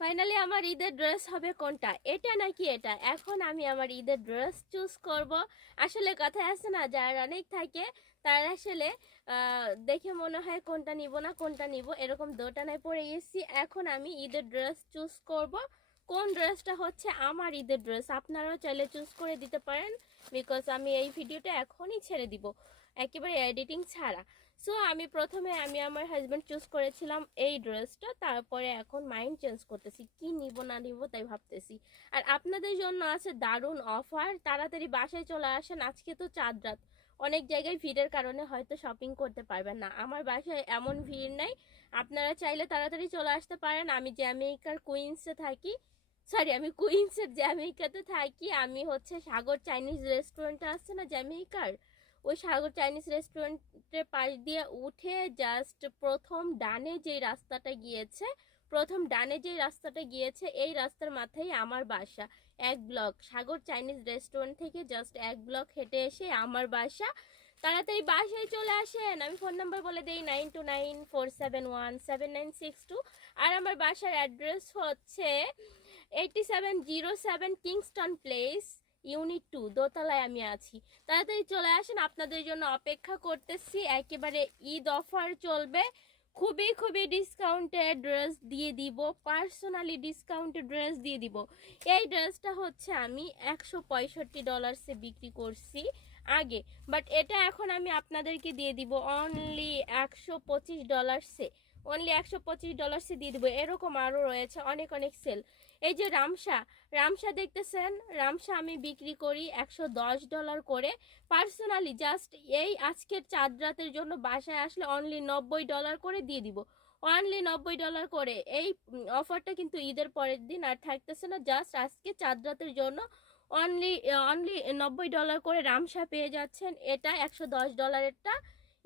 Finally আমার ঈদের dress হবে কোনটা? এটা নাকি এটা? এখন আমি আমার ঈদের ড্রেস চুজ করব। আসলে কথায় আছে না, যার অনেক থাকে, তার আসলে দেখে মনে হয় কোনটা নিব না, কোনটা নিব, এরকম দোটানায় পড়ে গেছি। এখন আমি ঈদের ড্রেস চুজ করব। কোন ড্রেসটা হচ্ছে আমার ঈদের ড্রেস আপনারাও চাইলে চুজ করে দিতে পারেন বিকজ আমি এই ভিডিওটা এখনই ছেড়ে দিব। একেবারে এডিটিং ছাড়া। সো আমি প্রথমে আমি আমার হাজব্যান্ড চুজ করেছিলাম এই ড্রেসটা তারপরে এখন মাইন্ড চেঞ্জ করতেছি, কি নিব, না নিব, তাই ভাবতেছি। আর আপনাদের জন্য আছে দারুণ অফার তাড়াতাড়ি বাসায় চলে আসেন, আজকে তো চাঁদ রাত। অনেক জায়গায় ভিড়ের কারণে হয়তো শপিং করতে পারবেন না। আমার বাসায় এমন ভিড় নাই, আপনারা চাইলে তাড়াতাড়ি চলে আসতে পারেন। আমি জ্যামেইকার কুইন্সে থাকি। সরি আমি কুইন্সের জ্যামেইকাতে থাকি। আমি হচ্ছে সাগর চাইনিজ রেস্টুরেন্টটা আসছে না জ্যামেইকার ওই সাগর চাইনিজ রেস্টুরেন্টের পাশ দিয়ে উঠে জাস্ট প্রথম ডানে যে রাস্তাটা গিয়েছে, প্রথম ডানে যে রাস্তাটা গিয়েছে, এই রাস্তার মাথায় আমার বাসা। এক ব্লক সাগর চাইনিজ রেস্টুরেন্ট থেকে জাস্ট এক ব্লক হেঁটে এসে আমার বাসা। তাড়াতাড়ি বাসায় চলে আসেন। আমি ফোন নাম্বার বলে দিই nine two nine four seven one seven nine six two আর আমার বাসার অ্যাড্রেস হচ্ছে eighty seven zero seven Kingston place unit two দোতলায় আমি আছি। তাড়াতাড়ি চলে আসেন, আপনাদের জন্য অপেক্ষা করতেছি। একেবারে ঈদ অফার চলবে। খুবই খুবই ডিসকাউন্টেড ড্রেস দিয়ে দিব পার্সোনালি ডিসকাউন্টেড ড্রেস দিয়ে দিব। এই ড্রেসটা হচ্ছে আমি একশো পঁয়ষট্টি ডলার্সে বিক্রি করছি আগে। বাট এটা এখন আমি আপনাদেরকে দিয়ে দিব অনলি একশো পঁচিশ ডলার্সে অনলি একশো পঁচিশ ডলার্সে দিয়ে দিব। এরকম আরও রয়েছে অনেক অনেক সেল এই যে রামসা রামসা দেখতেছেন? রামসা আমি বিক্রি করি একশো দশ ডলার করে। পার্সোনালি জাস্ট এই আজকের চাঁদ রাতের জন্য বাসায় আসলে অনলি নব্বই ডলার করে দিয়ে দিব। অনলি নব্বই ডলার করে। এই অফারটা কিন্তু ঈদের পরের দিন আর থাকতেছে না। জাস্ট আজকে চাঁদ রাতের জন্য অনলি অনলি নব্বই ডলার করে রামসা পেয়ে যাচ্ছেন। এটা একশো দশ ডলারেরটা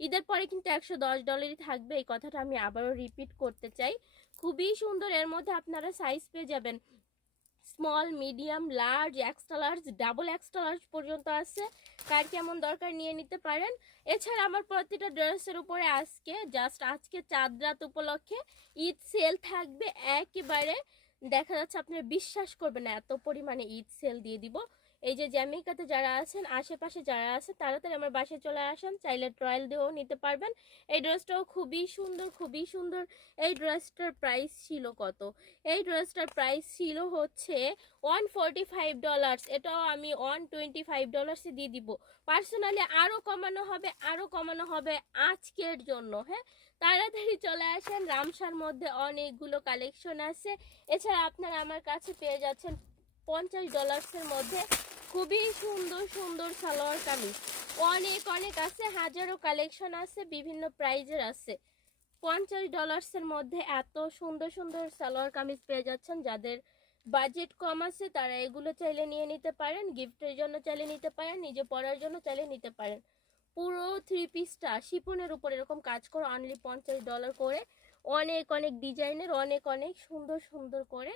ঈদের পরে কিন্তু একশো দশ ডলারই থাকবে। এই কথাটা আমি আবারও রিপিট করতে চাই। খুবই সুন্দর, এর মধ্যে আপনারা সাইজ পেয়ে যাবেন। Small medium large extra large double extra large পর্যন্ত আছে। কার কেমন দরকার নিয়ে নিতে পারেন। এছাড়া আমার প্রতিটা ড্রেসের উপরে আজকে জাস্ট আজকে চাঁদ রাত উপলক্ষে ঈদ সেল থাকবে। একেবারে দেখা যাচ্ছে আপনারা বিশ্বাস করবেন এত পরিমাণে ঈদ সেল দিয়ে দিব। এই যে জ্যামিকাতে যারা আছেন, আশেপাশে যারা আছে তাড়াতাড়ি আমার বাসায় চলে আসেন, চাইলে ট্রায়াল দিয়েও নিতে পারবেন। এই ড্রেসটাও খুবই সুন্দর খুবই সুন্দর। এই ড্রেসটার প্রাইস ছিল কত? এই ড্রেসটার প্রাইস ছিল হচ্ছে ওয়ান ফোরটি ফাইভ ডলার্স এটাও আমি ওয়ান টোয়েন্টি ফাইভ ডলার্সে দিয়ে দিব। পার্সোনালি আরও কমানো হবে আরও কমানো হবে আজকের জন্য হ্যাঁ? তাড়াতাড়ি চলে আসেন, রামসার মধ্যে অনেকগুলো কালেকশন আছে। এছাড়া আপনারা আমার কাছে পেয়ে যাচ্ছেন পঞ্চাশ ডলার্সের মধ্যে খুবই সুন্দর সুন্দর সালোয়ার কামিজ। অনেক অনেক আছে, হাজারো কালেকশন আছে, বিভিন্ন প্রাইজের আছে। পঞ্চাশ ডলার্সের মধ্যে এত সুন্দর সুন্দর সালোয়ার কামিজ পেয়ে যাচ্ছেন। যাদের বাজেট কম আছে, তারা এগুলো চাইলে নিয়ে নিতে পারেন গিফটের জন্য চাইলে নিতে পারেন, নিজে পড়ার জন্য চাইলে নিতে পারেন। পুরো থ্রি পিসটা শিপনের উপর এরকম কাজ করে অনলি পঞ্চাশ ডলার করে, অনেক অনেক ডিজাইনের অনেক অনেক সুন্দর সুন্দর করে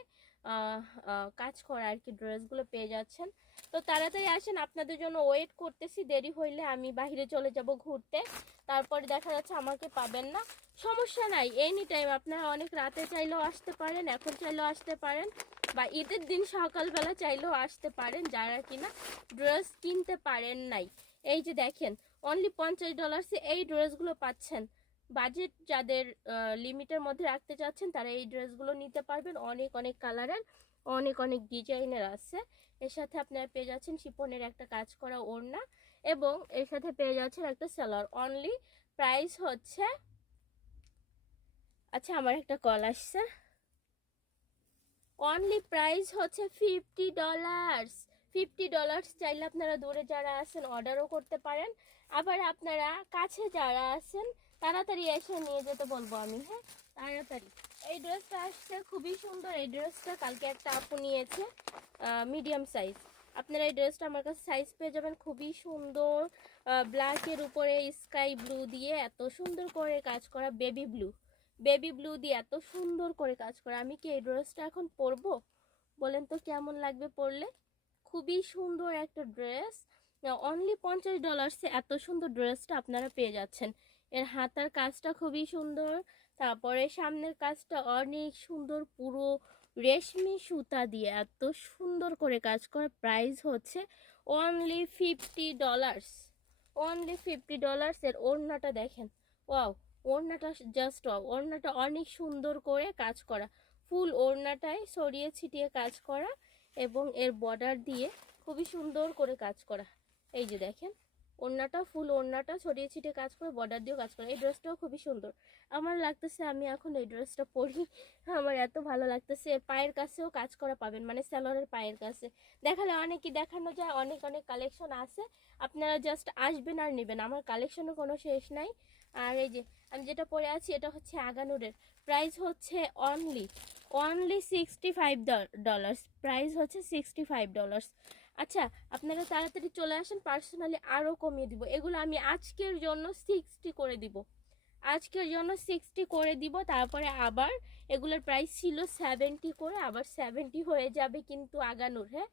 কাজ করা আর কি ড্রেসগুলো পেয়ে যাচ্ছেন। তো তাড়াতাড়ি আসেন, আপনাদের জন্য ওয়েট করতেছি, দেরি হইলে আমি বাইরে চলে যাব ঘুরতে। তারপরে দেখা যাচ্ছে আমাকে পাবেন না। সমস্যা নাই এনি টাইম আপনারা অনেক রাতে চাইলেও আসতে পারেন, এখন চাইলেও আসতে পারেন, বা ঈদের দিন সকালবেলা চাইলেও আসতে পারেন, যারা কিনা ড্রেস কিনতে পারেন নাই। এই যে দেখেন অনলি পঞ্চাশ ডলার্সে এই ড্রেসগুলো পাচ্ছেন। বাজেট যাদের লিমিটের মধ্যে রাখতে চাচ্ছেন, তারা এই ড্রেসগুলো নিতে পারবেন। অনেক অনেক কালারের অনেক অনেক ডিজাইনের আছে। এর সাথে আপনারা পেয়ে যাচ্ছেন শিপনের একটা কাজ করা ওড়না এবং এর সাথে পেয়ে যাচ্ছেন একটা সালোয়ার। অনলি প্রাইস হচ্ছে আচ্ছা আমার একটা কল আসছে। অনলি প্রাইস হচ্ছে ফিফটি ডলার্স ফিফটি ডলার্স চাইলে আপনারা দূরে যারা আছেন অর্ডারও করতে পারেন। আবার আপনারা কাছে যারা আছেন তাড়াতাড়ি এসে নিয়ে যেতে বলব আমি হ্যাঁ? তাড়াতাড়ি। এই ড্রেসটা আসছে, খুবই সুন্দর। এই ড্রেসটা কালকে একটা আপু নিয়েছে মিডিয়াম সাইজ আপনারা এই ড্রেসটা আমার কাছে সাইজ পেয়ে যাবেন। খুবই সুন্দর ব্ল্যাকের উপরে স্কাই ব্লু দিয়ে এত সুন্দর করে কাজ করা বেবি ব্লু বেবি ব্লু দিয়ে এত সুন্দর করে কাজ করা। আমি কি এই ড্রেসটা এখন পরবো? বলেন তো কেমন লাগবে পরলে? খুবই সুন্দর একটা ড্রেস। অনলি পঞ্চাশ ডলার্সে এত সুন্দর ড্রেসটা আপনারা পেয়ে যাচ্ছেন। এর হাতার কাজটা খুবই সুন্দর। তারপরে সামনের কাজটা অনেক সুন্দর, পুরো রেশমি সুতা দিয়ে এত সুন্দর করে কাজ করা প্রাইস হচ্ছে only fifty dollars only fifty dollars এর ওড়নাটা দেখেন। ওয়াও ওড়নাটা জাস্ট ওয়াও ওড়নাটা অনেক সুন্দর করে কাজ করা। ফুল ওড়নাটায় সরিয়ে ছিটিয়ে কাজ করা এবং এর বর্ডার দিয়ে খুবই সুন্দর করে কাজ করা। এই যে দেখেন। ওড়নাটা ফুল, ওড়নাটা ছড়িয়ে ছিটিয়ে কাজ করে, বর্ডার দিয়েও কাজ করে। এই ড্রেসটাও খুবই সুন্দর। আমার লাগতেছে আমি এখন এই ড্রেসটা পরি। আমার এত ভালো লাগতেছে। পায়ের কাছেও কাজ করা পাবেন মানে স্যালোয়ারের পায়ের কাছে। দেখালে অনেকই দেখানো যায়, অনেক অনেক কালেকশন আছে। আপনারা জাস্ট আসবেন আর নেবেন। আমার কালেকশনের কোনো শেষ নাই। আর এই যে, আমি যেটা পরে আছি, এটা হচ্ছে আগানুরের। প্রাইস হচ্ছে only only sixty five dollars price হচ্ছে সিক্সটি ফাইভ ডলার্স আচ্ছা আপনারা তাড়াতাড়ি চলে আসেন পার্সোনালি আরও কমিয়ে দিব। এগুলো আমি আজকের জন্য সিক্সটি করে দিব। আজকের জন্য সিক্সটি করে দিব, তারপরে আবার এগুলোর প্রাইস ছিল সেভেন্টি করে, আবার সেভেন্টি হয়ে যাবে কিন্তু আগানোর হ্যাঁ?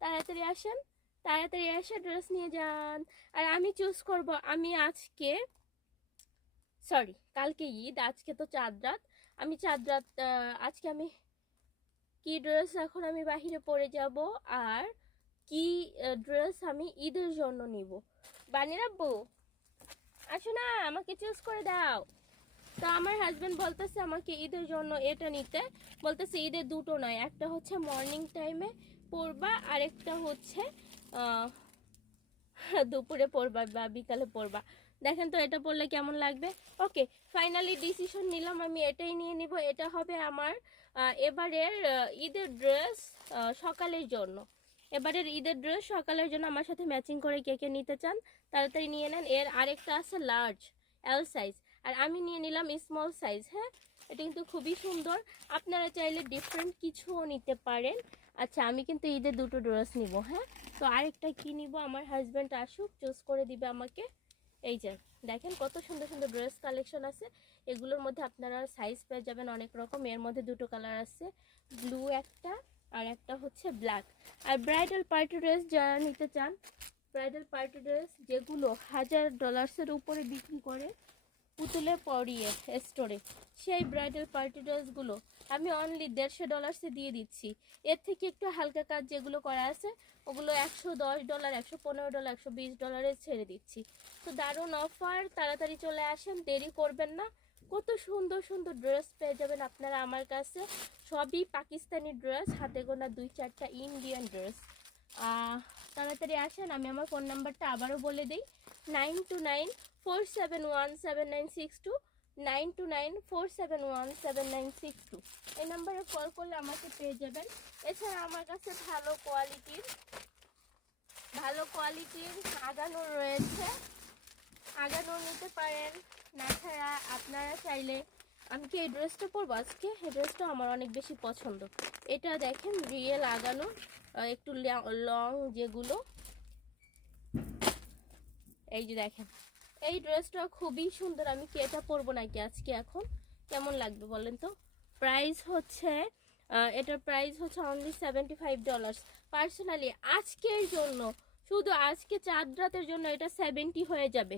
তাড়াতাড়ি আসেন, তাড়াতাড়ি এসে ড্রেস নিয়ে যান। আর আমি চুজ করব, আমি আজকে সরি কালকে ঈদ, আজকে তো চাঁদ রাত। আমি চাঁদ রাত আজকে আমি কি ড্রেস এখন আমি বাহিরে পরে যাব? আর কি ড্রেস আমি ঈদের জন্য নিব? বানিয়ে রাখব? আসো না, আমাকে চুজ করে দাও। তো আমার হাজব্যান্ড বলতেছে আমাকে ঈদের জন্য এটা নিতে। বলতেছে ঈদের দুটো নয়, একটা হচ্ছে মর্নিং টাইমে পরবা, আর একটা হচ্ছে দুপুরে পরবা বা বিকালে পরবা। দেখেন তো এটা পরলে কেমন লাগবে? ওকে ফাইনালি ডিসিশন নিলাম, আমি এটাই নিয়ে নিব। এটা হবে আমার এবারের ঈদের ড্রেস সকালের জন্য। এবারের ঈদের ড্রেস সকালের জন্য আমার সাথে ম্যাচিং করে কে কে নিতে চান, তাড়াতাড়ি নিয়ে নেন। এর আরেকটা আছে লার্জ এল সাইজ আর আমি নিয়ে নিলাম স্মল সাইজ হ্যাঁ? এটা কিন্তু খুবই সুন্দর। আপনারা চাইলে ডিফারেন্ট কিছুও নিতে পারেন। আচ্ছা আমি কিন্তু ঈদের দুটো ড্রেস নিব হ্যাঁ? তো আরেকটা কি নিব? আমার হাজব্যান্ড আসুক চুজ করে দিবে আমাকে। এই যে, দেখেন কত সুন্দর সুন্দর ড্রেস কালেকশন আছে। এগুলোর মধ্যে আপনারা সাইজ পেয়ে যাবেন অনেক রকম। এর মধ্যে দুটো কালার আছে। ব্লু একটা আর একটা হচ্ছে ব্ল্যাক আর ব্রাইডাল পার্টি ড্রেস যারা নিতে চান ব্রাইডাল পার্টি ড্রেস যেগুলো হাজার ডলার্সের উপরে বিক্রি করে পুতুলে পরিয়ে স্টোরে সেই ব্রাইডাল পার্টি ড্রেসগুলো আমি অনলি দেড়শো ডলার্সে দিয়ে দিচ্ছি। এর থেকে একটু হালকা কাজ যেগুলো করা আছে, ওগুলো একশো দশ ডলার একশো পনেরো ডলার একশো বিশ ডলারে ছেড়ে দিচ্ছি। তো দারুণ অফার তাড়াতাড়ি চলে আসেন, দেরি করবেন না। কত সুন্দর সুন্দর ড্রেস পেয়ে যাবেন আপনারা আমার কাছে। সবই পাকিস্তানি ড্রেস হাতে গোনা দুই চারটা ইন্ডিয়ান ড্রেস তাড়াতাড়ি আসেন, আমি আমার ফোন নাম্বারটা আবারও বলে দিই। Nine two nine four seven one seven nine six two nine two nine four seven one seven nine six two এই নাম্বারে কল করলে আমাকে পেয়ে যাবেন। এছাড়া আমার কাছে ভালো কোয়ালিটির ভালো কোয়ালিটির আগানো রয়েছে। আগানো নিতে পারেন। না ছাড়া আপনারা চাইলে আমি কি এই ড্রেসটা পরবো আজকে? এই ড্রেসটা আমার অনেক বেশি পছন্দ। এটা দেখেন রিয়ে লাগানো একটু লং যেগুলো। এই যে দেখেন, এই ড্রেসটা খুবই সুন্দর। আমি কি এটা পরবো নাকি আজকে এখন? কেমন লাগবে বলেন তো? প্রাইস হচ্ছে এটার প্রাইস হচ্ছে only seventy five dollars personally আজকের জন্য, শুধু আজকে চাঁদ রাতের জন্য এটা সেভেন্টি হয়ে যাবে।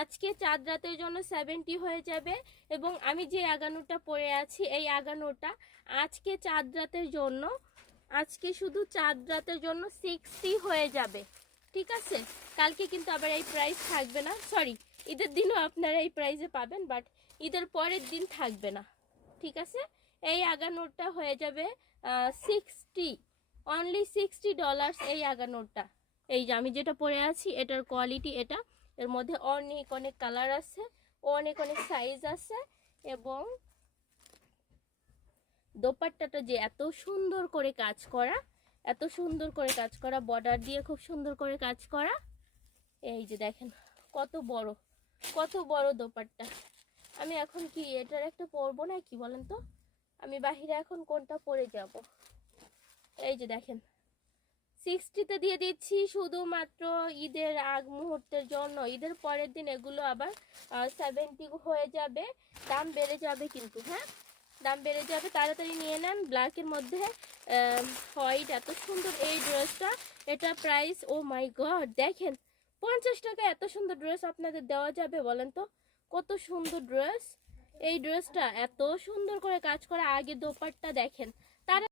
আজকে চাঁদ রাতের জন্য সেভেন্টি হয়ে যাবে এবং আমি যে আগানোটা পরে আছি, এই আগানোটা আজকে চাঁদ রাতের জন্য, আজকে শুধু চাঁদ রাতের জন্য সিক্সটি হয়ে যাবে। ঠিক আছে? কালকে কিন্তু আবার এই প্রাইস থাকবে না। সরি ঈদের দিনও আপনারা এই প্রাইসে পাবেন বাট ঈদের পরের দিন থাকবে না। ঠিক আছে? এই আগানোরটা হয়ে যাবে সিক্সটি অনলি সিক্সটি ডলার্স এই আগানোরটা এই যে আমি যেটা পরে আছি, এটার কোয়ালিটি এটা। এর মধ্যে অনেক অনেক কালার আছে, অনেক অনেক সাইজ আছে এবং দোপাট্টাটা যে এত সুন্দর করে কাজ করা, এত সুন্দর করে কাজ করা বর্ডার দিয়ে খুব সুন্দর করে কাজ করা, এই যে দেখেন কত বড় কত বড় দোপাট্টা। আমি এখন কি এটার একটা পরবো না কি বলেন তো? আমি বাহিরে এখন কোনটা পরে যাব? এই যে দেখেন। সিক্সটিতে দিয়ে দিচ্ছি শুধুমাত্র ঈদের আগ মুহূর্তের জন্য। ঈদের পরের দিন এগুলো আবার সেভেন্টি হয়ে যাবে। দাম বেড়ে যাবে কিন্তু হ্যাঁ? দাম বেড়ে যাবে, তাড়াতাড়ি নিয়ে নেন। ব্ল্যাকের মধ্যে হোয়াইট এত সুন্দর এই ড্রেসটা এটা প্রাইস ও মাই গড দেখেন, পঞ্চাশ টাকা এত সুন্দর ড্রেস আপনাদের দেওয়া যাবে, বলেন তো? কত সুন্দর ড্রেস এই ড্রেসটা এত সুন্দর করে কাজ করা। আগে দোপাট্টা দেখেন